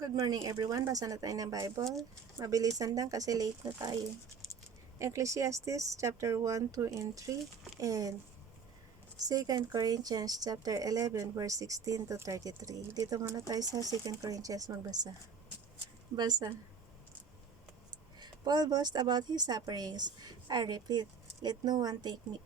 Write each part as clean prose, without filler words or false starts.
Good morning everyone. Basa na tayo ng Bible. Mabilisan lang kasi late na tayo. Ecclesiastes chapter 1, 2, and 3 and 2Corinthians chapter 11 verse 16 to 33. Dito muna tayo sa 2Corinthians magbasa. Basa. Paul boasts about his sufferings. I repeat, let no one take me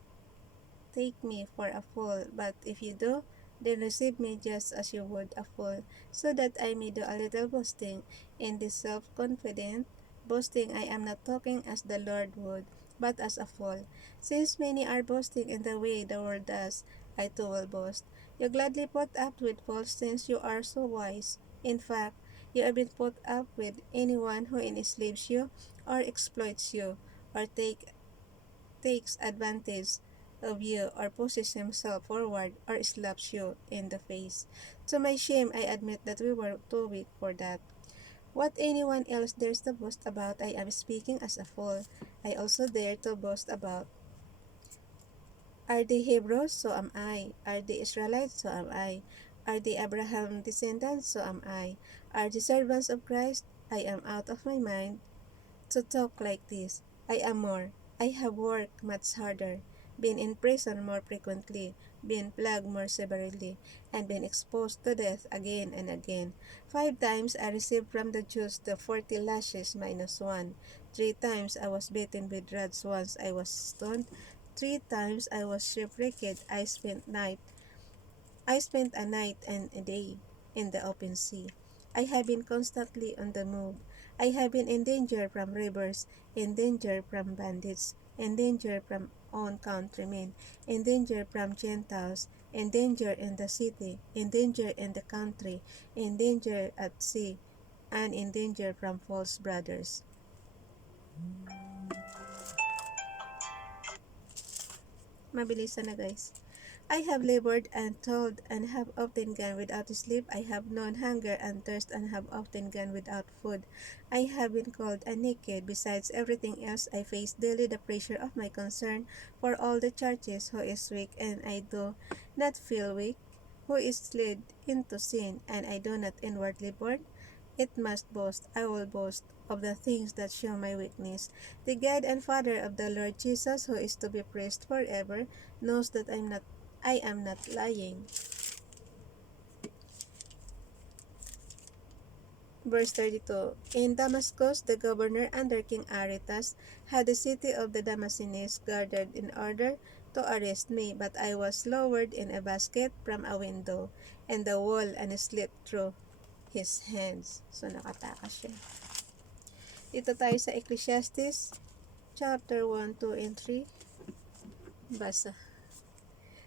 for a fool, but if you do, then receive me just as you would a fool, so that I may do a little boasting. In this self-confident boasting I am not talking as the Lord would, but as a fool. Since many are boasting in the way the world does, I too will boast. You gladly put up with fools since you are so wise. In fact, you have been put up with anyone who enslaves you, or exploits you, or takes advantage of you, or pushes himself forward, or slaps you in the face. To my shame, I admit that we were too weak for that. What anyone else dares to boast about, I am speaking as a fool. I also dare to boast about. Are they Hebrews? So am I. Are they Israelites? So am I. Are they Abraham descendants? So am I. Are the servants of Christ? I am out of my mind to talk like this. I am more. I have worked much harder, been in prison more frequently, been plagued more severely, and been exposed to death again and again. 5 times I received from the Jews the 40 lashes minus 1. 3 times I was beaten with rods, once I was stoned. 3 times I was shipwrecked. I spent a night and a day in the open sea. I have been constantly on the move. I have been in danger from rivers, in danger from bandits, in danger from own countrymen, in danger from Gentiles, in danger in the city, in danger in the country, in danger at sea, and in danger from false brothers. Mabilisan na guys. I have labored and toiled and have often gone without sleep. I have known hunger and thirst and have often gone without food. I have been cold and naked. Besides everything else, I face daily the pressure of my concern for all the churches. Who is weak and I do not feel weak? Who is led into sin and I do not inwardly burn? It must boast. I will boast of the things that show my weakness. The God and Father of the Lord Jesus, who is to be praised forever, knows that I am not lying. Verse 32. In Damascus, the governor under King Aretas had the city of the Damascenes guarded in order to arrest me, but I was lowered in a basket from a window, and the wall and slipped through his hands. So, nakatakas siya. Dito tayo sa Ecclesiastes, chapter 1, 2, and 3. Basa.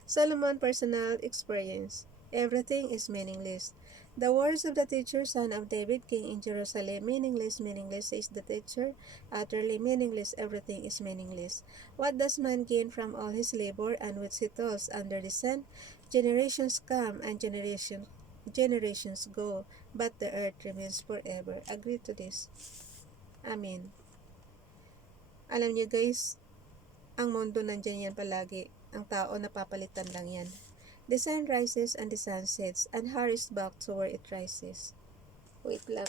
Solomon personal experience. Everything is meaningless. The words of the teacher, son of David, king in Jerusalem, meaningless, meaningless, says the teacher, utterly meaningless, everything is meaningless. What does man gain from all his labor and which he toils under the sun? Generations come and generations go, but the earth remains forever. Agree to this. Amen. Alam niyo guys, ang mundo nandyan yan palagi. Ang tao napapalitan lang yan. The sun rises and the sun sets and hurries back to where it rises. Wait lang.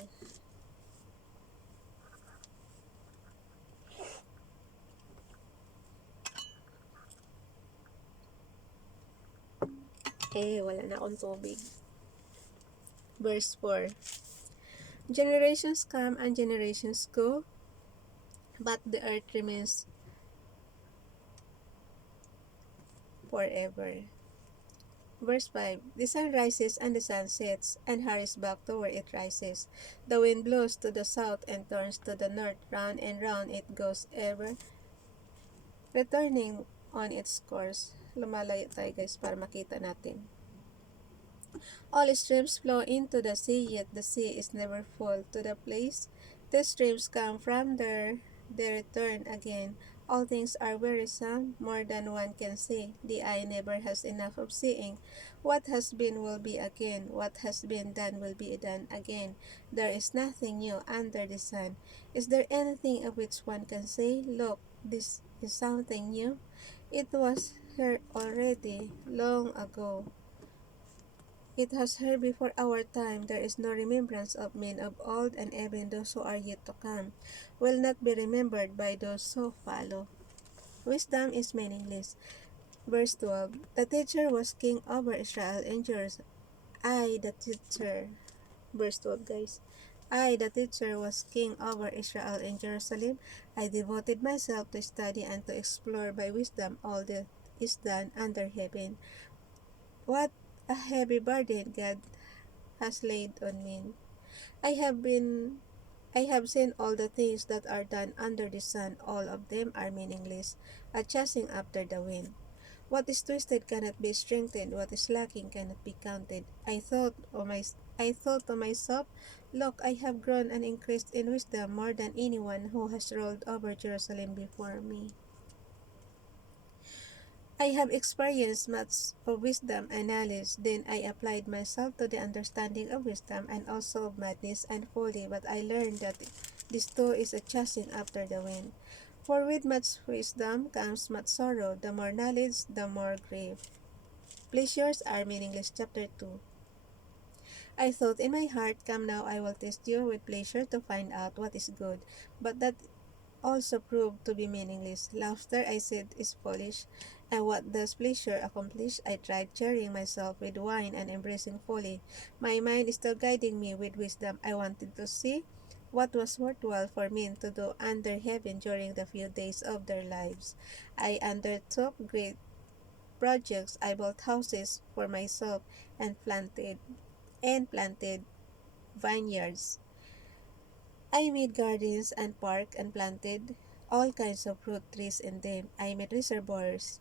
Wala na akong tubig. Verse 4. Generations come and generations go, but the earth remains forever. Verse 5. The sun rises and the sun sets and hurries back to where it rises. The wind blows to the south and turns to the north. Round and round it goes, ever returning on its course. Lumalayo tayo guys para makita natin. All streams flow into the sea, yet the sea is never full to the place the streams come from. There they return again. All things are wearisome, more than one can say. The eye never has enough of seeing. What has been will be again. What has been done will be done again. There is nothing new under the sun. Is there anything of which one can say, look, this is something new? It was here already, long ago. It has heard before our time, there is no remembrance of men of old, and even those who are yet to come will not be remembered by those who follow. Wisdom is meaningless. Verse 12. The teacher was king over Israel and Jerusalem. I, the teacher. Verse 12, guys. I, the teacher, was king over Israel and Jerusalem. I devoted myself to study and to explore by wisdom all that is done under heaven. What a heavy burden God has laid on me. I have been I have seen all the things that are done under the sun. All of them are meaningless, a chasing after the wind. What is twisted cannot be strengthened, what is lacking cannot be counted. I thought to myself, look, I have grown and increased in wisdom more than anyone who has ruled over Jerusalem before me. I have experienced much of wisdom and knowledge, then I applied myself to the understanding of wisdom and also of madness and folly, but I learned that this too is a chasing after the wind. For with much wisdom comes much sorrow, the more knowledge, the more grief. Pleasures are meaningless. Chapter 2. I thought in my heart, come now, I will test you with pleasure to find out what is good. But that also proved to be meaningless. Laughter, I said, is foolish. And what does pleasure accomplish? I tried cheering myself with wine and embracing folly. My mind is still guiding me with wisdom. I wanted to see what was worthwhile for men to do under heaven during the few days of their lives. I undertook great projects. I built houses for myself and planted vineyards. I made gardens and parks and planted all kinds of fruit trees in them. I made reservoirs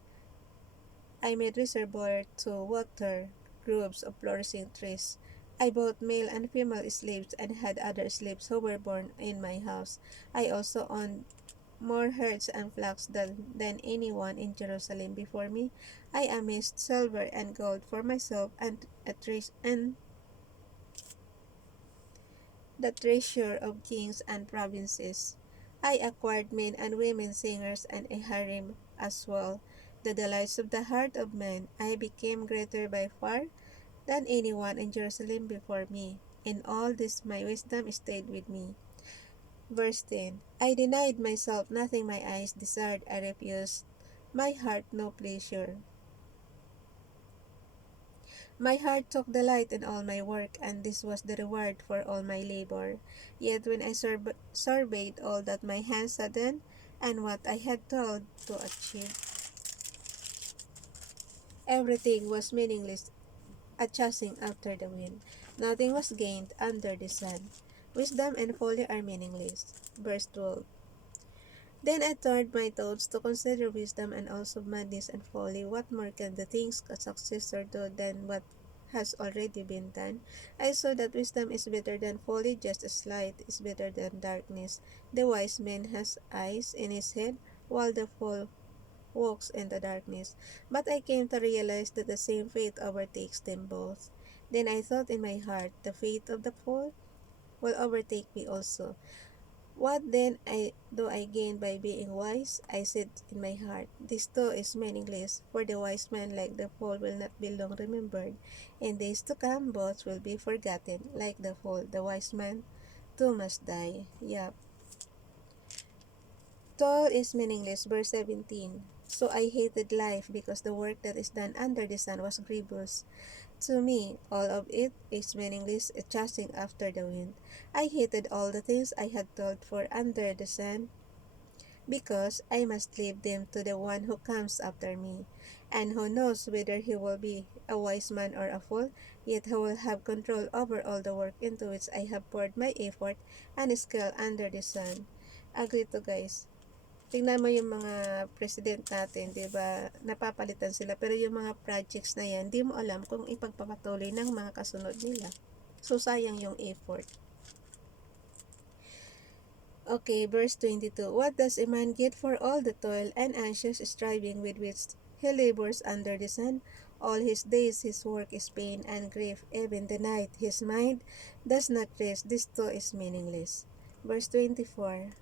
to water groves of flourishing trees. I bought male and female slaves and had other slaves who were born in my house. I also owned more herds and flocks than anyone in Jerusalem before me. I amassed silver and gold for myself and the treasure of kings and provinces. I acquired men and women singers and a harem as well, the delights of the heart of man. I became greater by far than anyone in Jerusalem before me. In all this my wisdom stayed with me. Verse 10. I denied myself nothing my eyes desired, I refused my heart no pleasure. My heart took delight in all my work, and this was the reward for all my labor. Yet when I surveyed all that my hands had done, and what I had toiled to achieve, everything was meaningless, a chasing after the wind. Nothing was gained under the sun. Wisdom and folly are meaningless. Verse 12. Then I turned my thoughts to consider wisdom and also madness and folly. What more can the things a successor do than what has already been done? I saw that wisdom is better than folly, just as light is better than darkness. The wise man has eyes in his head, while the fool walks in the darkness. But I came to realize that the same fate overtakes them both. Then I thought in my heart, the fate of the fool will overtake me also. What then do I gain by being wise? I said in my heart, this too is meaningless, for the wise man like the fool will not be long remembered. In days to come, both will be forgotten. Like the fool, the wise man too must die. Yep. Toil is meaningless. Verse 17. So I hated life because the work that is done under the sun was grievous. To me, all of it is meaningless, a chasing after the wind. I hated all the things I had toiled for under the sun, because I must leave them to the one who comes after me. And who knows whether he will be a wise man or a fool, yet he will have control over all the work into which I have poured my effort and skill under the sun. Agree to, guys. Tingnan mo yung mga president natin, 'di ba? Napapalitan sila pero yung mga projects na 'yan, di mo alam kung ipagpapatuloy ng mga kasunod nila. So sayang yung effort. Okay, verse 22. What does a man get for all the toil and anxious striving with which he labors under the sun? All his days his work is pain and grief, even the night his mind does not rest. This too is meaningless. Verse 24.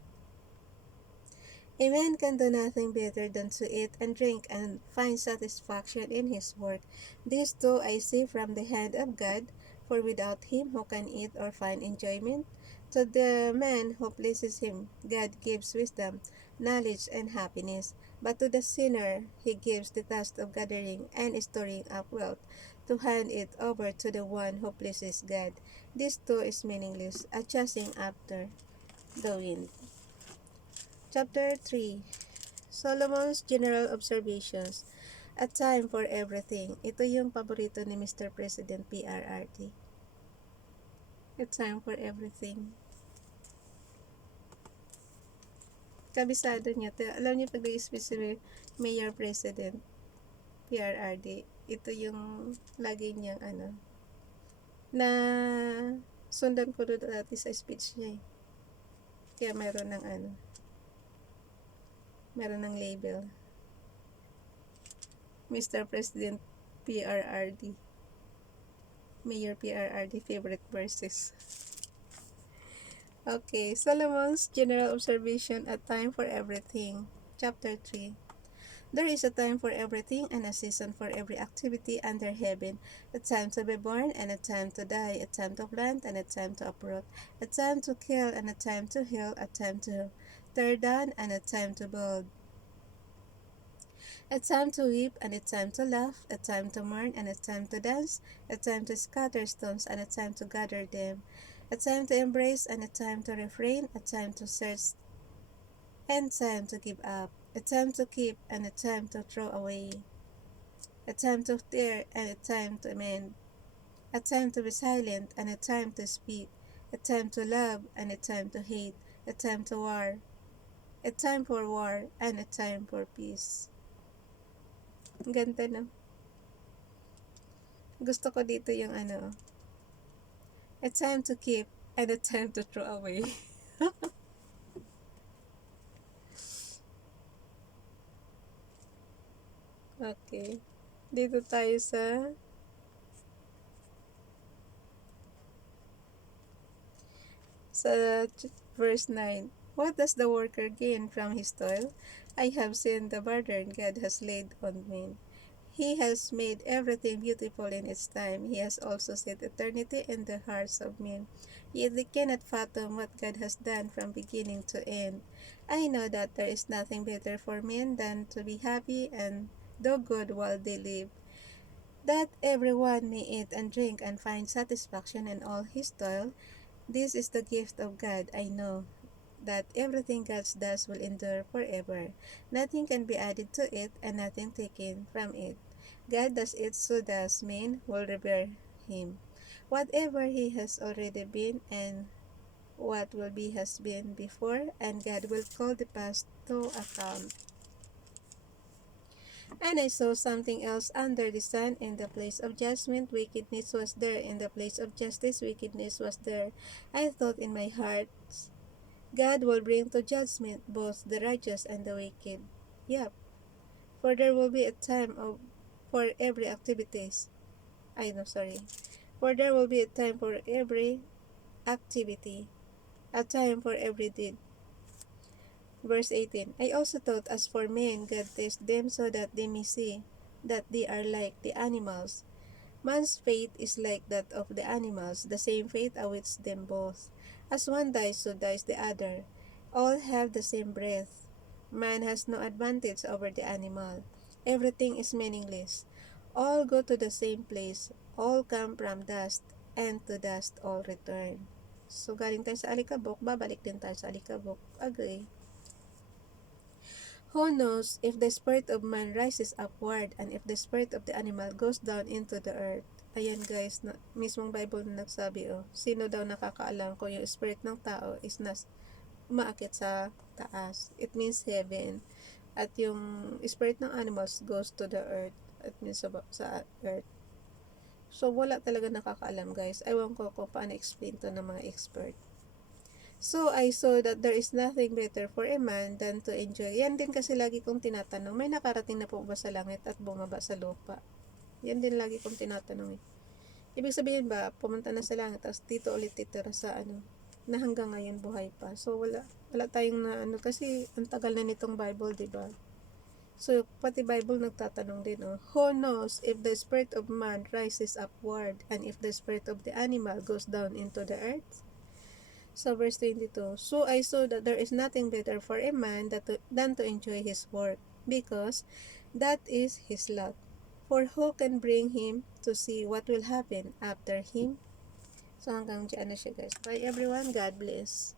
A man can do nothing better than to eat and drink and find satisfaction in his work. This too I see from the hand of God, for without him who can eat or find enjoyment? To the man who pleases him, God gives wisdom, knowledge, and happiness. But to the sinner, he gives the task of gathering and storing up wealth, to hand it over to the one who pleases God. This too is meaningless, a chasing after the wind. Chapter 3. Solomon's General Observations. A Time for Everything. Ito yung paborito ni Mr. President PRRT. A Time for Everything. Kabisado niya. Alam niyo pag nag-specific Mayor President PRRD, ito yung lagi niyang na sundan ko doon dati sa speech niya eh. Kaya meron ng meron ng label. Mr. President PRRD. Mayor PRRD favorite verses. Okay, Solomon's General Observation, A Time for Everything. Chapter 3. There is a time for everything and a season for every activity under heaven, a time to be born and a time to die, a time to plant and a time to uproot, a time to kill and a time to heal, a time to tear down and a time to build, a time to weep and a time to laugh, a time to mourn and a time to dance, a time to scatter stones and a time to gather them, a time to embrace and a time to refrain, a time to search and time to give up, a time to keep and a time to throw away, a time to tear and a time to mend, a time to be silent and a time to speak, a time to love and a time to hate, a time to war, a time for war and a time for peace. Ang ganda no? Gusto ko dito yung a time to keep and a time to throw away. Okay. Dito tayo sa verse 9. What does the worker gain from his toil? I have seen the burden God has laid on men. He has made everything beautiful in its time. He has also set eternity in the hearts of men. Yet they cannot fathom what God has done from beginning to end. I know that there is nothing better for men than to be happy and do good while they live, that everyone may eat and drink and find satisfaction in all his toil. This is the gift of God. I know that everything God does will endure forever. Nothing can be added to it and nothing taken from it. God does it so that men will revere him. Whatever he has already been and what will be has been before, and God will call the past to account. And I saw something else under the sun. In the place of judgment, wickedness was there. In the place of justice, wickedness was there. I thought in my heart, God will bring to judgment both the righteous and the wicked. Yep. For there will be a time for every activities. For there will be a time for every activity, a time for every deed. Verse 18. I also thought, as for men, God tests them so that they may see that they are like the animals. Man's fate is like that of the animals. The same fate awaits them both. As one dies, so dies the other. All have the same breath. Man has no advantage over the animal. Everything is meaningless. All go to the same place. All come from dust, and to dust all return. So, galing tayo sa alikabok, babalik din tayo sa alikabok. Agree. Who knows if the spirit of man rises upward and if the spirit of the animal goes down into the earth? Ayan guys, mismong Bible na nagsabi sino daw nakakaalam kung yung spirit ng tao is umaakit sa taas. It means heaven. At yung spirit ng animals goes to the earth. It means sa earth. So wala talaga nakakaalam guys. Ewan ko kung paano explain to ng mga expert. So, I saw that there is nothing better for a man than to enjoy. Yan din kasi lagi kong tinatanong, may nakarating na po ba sa langit at bumaba sa lupa? Yan din lagi kong tinatanong Ibig sabihin ba, pumunta na sa langit, tapos dito ulit titira sa na hanggang ngayon buhay pa. So wala tayong na ano, kasi ang tagal na nitong Bible, 'di ba? So pati Bible nagtatanong din, who knows if the spirit of man rises upward and if the spirit of the animal goes down into the earth? So verse 22, so I saw that there is nothing better for a man than to enjoy his work, because that is his lot. For who can bring him to see what will happen after him? So hanggang dyan na siya, guys. Bye everyone. God bless.